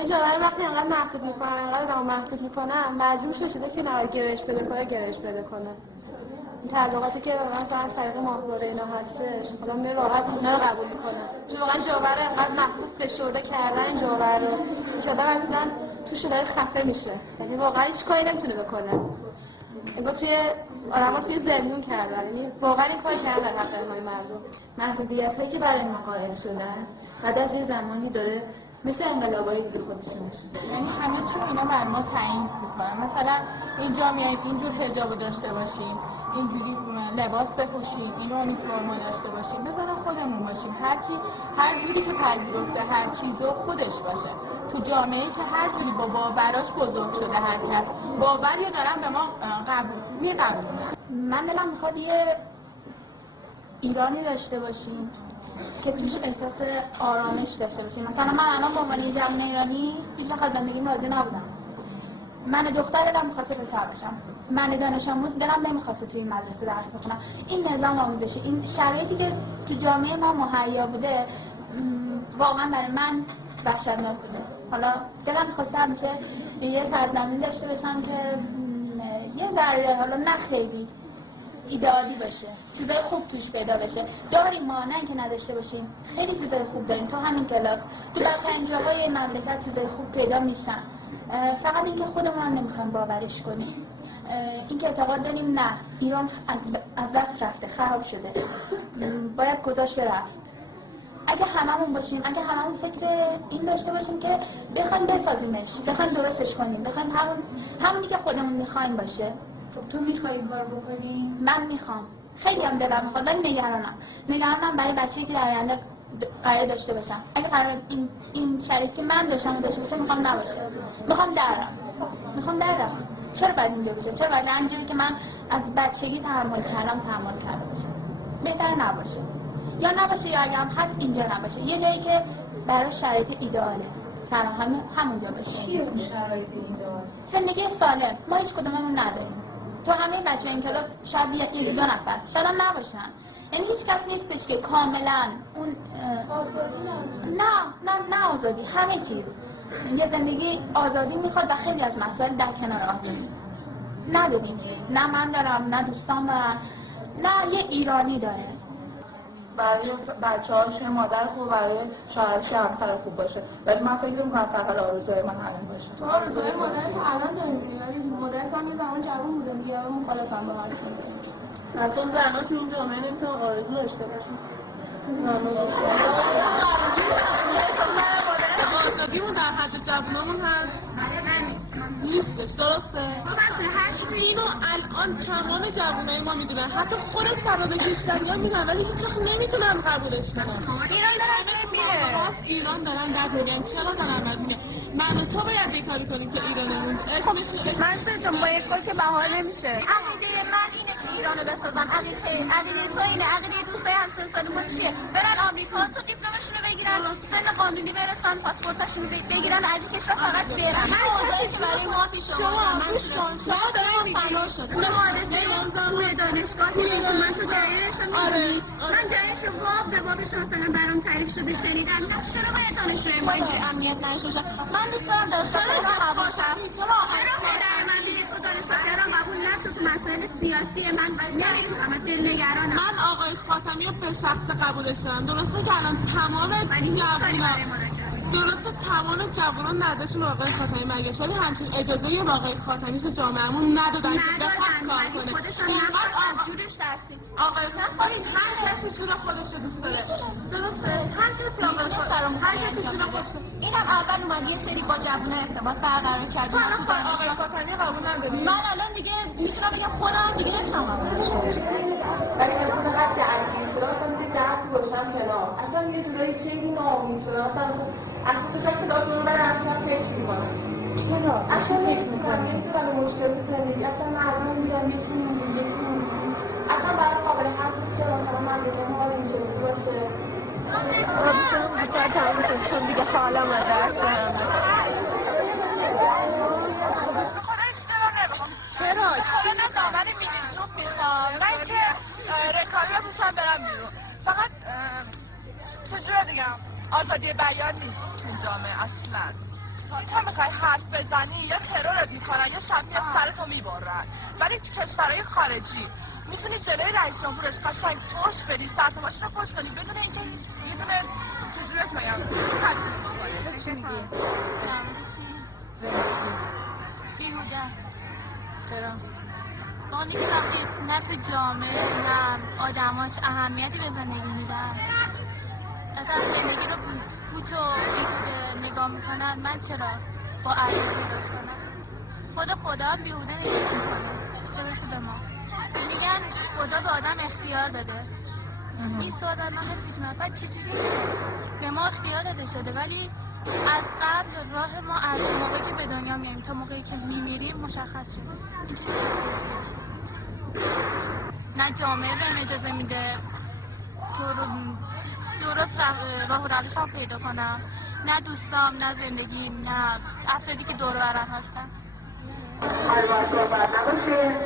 این جامعه وقتی انقدر محدود میکنن انقدر آدمو محدود میکنن مجبور شه چیزایی که نهار گرایش پیدا کنه گرایش پیدا کنه. این تعلقاتی که مثلا از طریق ماهواره اینا هستش خدا میره راحت اونا رو قبول میکنه. چون واقعا جامعه رو انقدر محدود فشرده کردن این جامعه رو که آدم اصلا توش داره خفه میشه. یعنی واقعا هیچ کاری نمیتونه بکنه. انگار توی آدم‌ها توی زندون کردن. یعنی واقعا این کار کردن در حق همه مردم. محدودیت‌هایی که برای ما قائل شدن بعد از یه زمانی داره مثل انقلابایی دیگه خودشون میشه. یعنی همه چی اینا بر ما تعیین میکنن. مثلا اینجا میایم اینجور حجاب داشته باشیم، اینجوری لباس بپوشیم، این اونیفرم داشته باشیم، بذارن خودمون باشیم. هر کی هر جوری که پذیرفته هر چیزو خودش باشه. تو جامعه‌ای که هر جوری با باوراش بزرگ شده هر کس باوری دارن به ما میقبولن. من دلم میخواد یه ایرانی داشته باشیم که توش احساس آرامش داشته باشیم. مثلا من الان به عنوان جوان ایرانی هیچ وقت از زندگیم راضی نبودم. من دختر دلم می‌خواسته پسر باشم. من دانش آموز دلم نمی‌خواسته توی این مدرسه درس بخونم. این نظام آموزشی، این شرایطی که تو جامعه ما مهیا بوده واقعا برای من وحشتناک بوده. حالا دلم می‌خواسته همیشه یه سرزمین داشته باشم که یه ذره حالا نه خیلی ایدئالی باشه، چیزای خوب توش پیدا بشه. داریم ما نه اینکه نداشته باشیم، خیلی چیزای خوب داریم. تو همین کلاس تو بدترین جاهای مملکت چیزای خوب پیدا میشن. فقط اینکه خودمون هم نمیخوایم باورش کنیم. اینکه اعتقاد داریم نه ایران از دست رفته، خراب شده، باید گذاشته رفت. اگه هممون باشیم، اگه هممون فکر این داشته باشیم که بخوایم بسازیمش، بخوایم درستش کنیم، بخوایم همونی که خودمون میخوایم باشه. تو میخوای این کار بکنی؟ من میخوام، خیلی هم دلم میخواد، ولی نگرانم برای بچه‌ای که در آینده قرار داشته باشم. اگه قرار این شرایطی که من داشتم و داشته باشم میخوام نباشه. میخوام درم. چرا باید اینجا بشه؟ چرا باید رنجی که من از بچگی تحمل کرده باشم؟ بهتر نباشه. یا نباشه یا اگه هم هست اینجا نباشه. یه جایی که برای شرایط ایدئاله. همونجا باشه. چیه اون شرایط ایدئال؟ زندگی سالم. ما هیچ کدوممون نداریم. تو همه بچه این کلاس شاید یکی دو نفر شاید هم نباشن. یعنی هیچ کس نیستش که کاملا اون نه آزادی، همه چیز. یه زندگی آزادی میخواد و خیلی از مسائل در کنار آزادی نداریم. نه من دارم، نه دوستان دارن، نه یه ایرانی داره. برای بچه‌هاش مادر خوب، برای شوهرش همسر خوب باشه. ولی من فکر می‌کنم فقط آرزوی من همین باشه. تو آرزوی مادر تو الان داری ولی مادرت هم یه زمان جوان بوده دیگه، مخالفم با هر چیزی. اصلا زن‌ها تو این جامعه نمی‌تونن آرزو داشته باشن. آزادیمون در حد جوونامون هست؟ نیستش، درسته؟ اینو الان تمام جوونای ما میدونن، حتی خود سواد کشوری‌ها میدونن، ولی هیچ وقت نمیتونن قبولش کنن. ایران دارن در میگن. چرا دارن در میگن؟ من و تو باید یه کاری کنیم که ایرانمون اسمش منصور جان با یک کار که بهار نمیشه. عقیده من اینه که ایرانو بسازن. عقیده تو اینه. عقیده دوستای همسن چیه؟ برن آمریکا تو دیپلمشون رو بگیرن، سن قانونی برسن، پاسپورتاشون رو بگیرن، از این کشور فقط برن. این اوضاعی که برای ما پیش اومد شما فنا شد. اون حادثه پول دانشگاهی نشون من تو جریانشو میدونی. من جریانشو به بابش مثلا برام تعریف شده شنیدم. چرا باید دانشجوی ما اینجوری امنیت نداشته باشن؟ من دوست دارم دانشگاه رو قبول شم. چرا پدر من دیگه تو دانشگاه تهران قبول نشد تو مسائل سیاسی من نمیتونم دلنگرانم. من آقای خاتمی رو به شخص قبولش دارم. درسته که الان تمام جوانان نداشتن آقای خاتمی برگشت، ولی همچین اجازه به آقای خاتمی تو جامعهمون ندادن که بخواد کار کنه. خودشون از جورش ترسید. آقای خاتمی هر کسی جور خودش رو دوست داره. درسته؟ هر کسی آقای خاتمی هر کسی جور خودش. اینم اول اومد یه سری با جوونا ارتباط برقرار کرد. تو آقای خاتمی قبول نداری؟ من الان دیگه میتونم بگم خودم دیگه نمیتونم قبول داشته باشم. ولی مثلا وقتی درگیر شدم مثلا دیگه درس گذاشتم کنار. اصلا یه جورایی خیلی ناامید شدم. اصلا تو شکل دکتر رو برای همشون فکر میکنم. چرا؟ اصلا فکر میکنم نمیدونم به مشکل زندگی. اصلا مردم میگم یکی اصلا برای قابل حسن چه مثلا من بگم حال این شکلی باشه. بطور تمام چون دیگه حالا من درس بهم بشه. چرا؟ من دامن مینی زوب میخوام. من که رکابی بپوشم برم بیرون. فقط چجوره دیگم؟ آزادی بیان نیست تو جامعه اصلا. تا میخوای حرف بزنی یا ترورت میکنن یا شب میاد سرتو میبرن، ولی تو کشورهای خارجی میتونی جلوی رئیس جمهورش قشنگ فحش بدی، سرت ماشین رو فحش کنی بدون اینکه یه دونه چجوریت میگم چی میگی؟ بیهوده است. چرا؟ باقی که وقتی نه تو جامعه نه آدماش اهمیتی به زندگی میدن، اصلا زندگی رو پوچ و بیهوده نگاه میکنن، من چرا با ارزش پیداش کنم؟ خدا هم بیهوده نگاهش میکنه، چه برسه به ما. میگن خدا به آدم اختیار داده. این سوال من خیلی پیش میاد، بعد چجوری به ما اختیار داده شده ولی از قبل راه ما از موقعی که به دنیا میاییم تا موقعی که میمیریم مشخص شده. این چجوری نه جامعه بهم اجازه میده تو رو درست راه و روش هم پیدا کنم، نه دوستام، نه زندگیم، نه افرادی که دور و برم هستن. حیوان صحبت نباشه.